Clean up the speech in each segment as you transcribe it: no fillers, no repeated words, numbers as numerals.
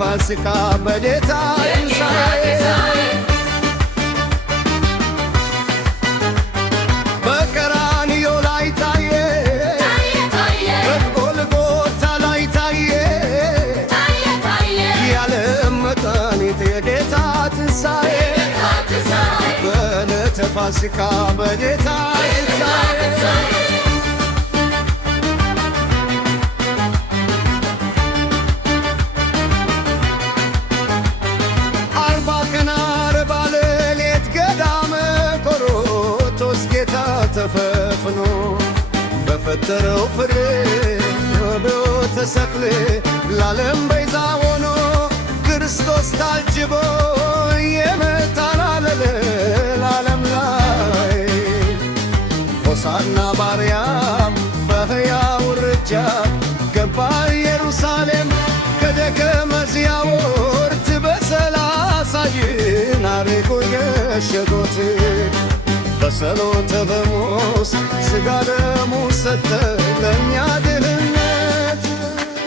በፋሲካ በጌታ ትንሣኤ በቀራንዮ ላይ ታየ በጎልጎታ ላይ ታየ የዓለም መድኃኒት የጌታ ትንሣኤ በዕለተ ፋሲካ በጌታ ትንሣኤ ተፈፍኖ በፈጠረው ፍሬ ተሰቅሎ ለዓለም ቤዛ ሆኖ ክርስቶስ ታጅቦ የመጣላለ ለዓለም ላይ ሆሳዕና ባርያም በሕያው ርጃ ገባ ኢየሩሳሌም ከደቀ መዛሙርት በ30 አርጎ የሸጎት በጸሎተ በሙስ ሥጋ ደሙ ሰጠ ለእኛ ድህነት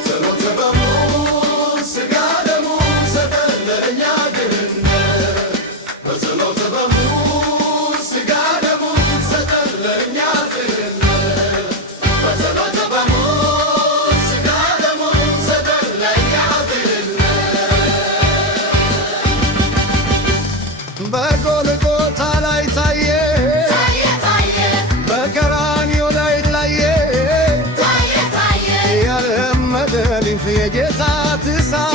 ጸሎተ በሙስ ሥጋ ደሙ ሰጠ ለእኛ ድህነት በጸሎተ በሙስ ሥጋ ደሙ ሰጠ ለእኛ ድህነት በጸሎተ በሙስ ሥጋ ደሙ ሰጠ ለእኛ ድህነት በጎልጎታ ላይ ታየ የጌታ ትንሣኤ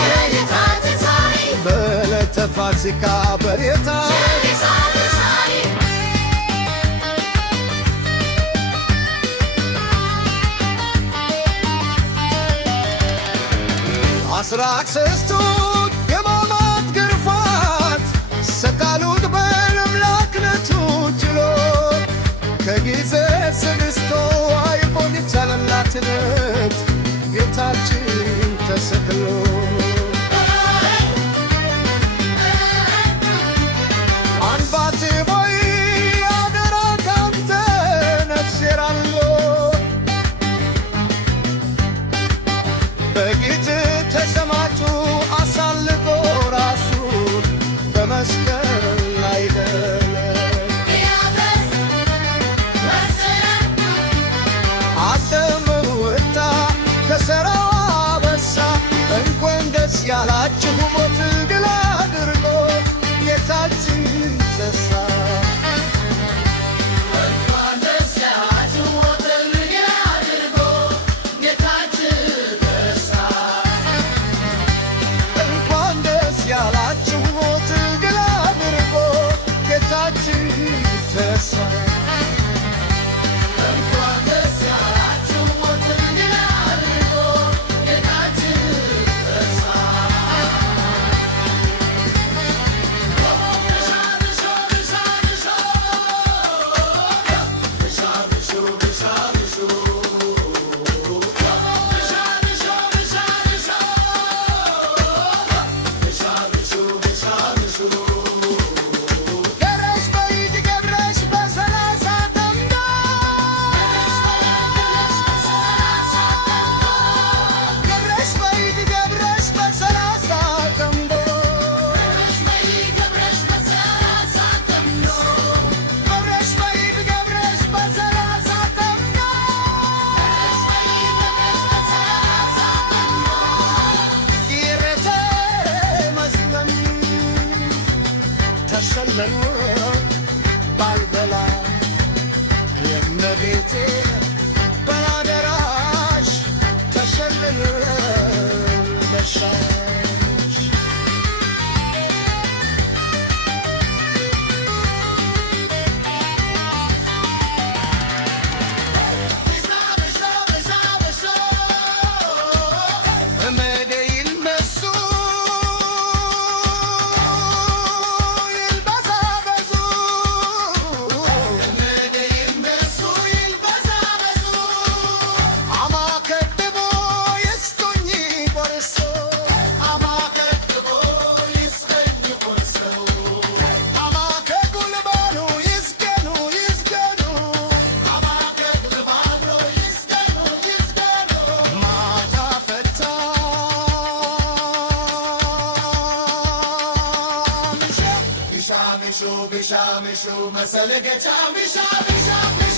በዕለተ ፋሲካ በጌታ አስራ ስድስቱ የሕማማት ግርፋት ሰቀሉት በአምላክነቱ ችሎ ከጊዜ ስድስቱ አይሆን ይቻለላትነት ጌታችን ተሰቅሎ አንባት ቦይ አደራ ካንተ ነፍሴ ራሎ በጌት ተሰማቱ ቢሻ ምሹ መሰለ ገቻ ቢሻ ቢሻ ቢሻ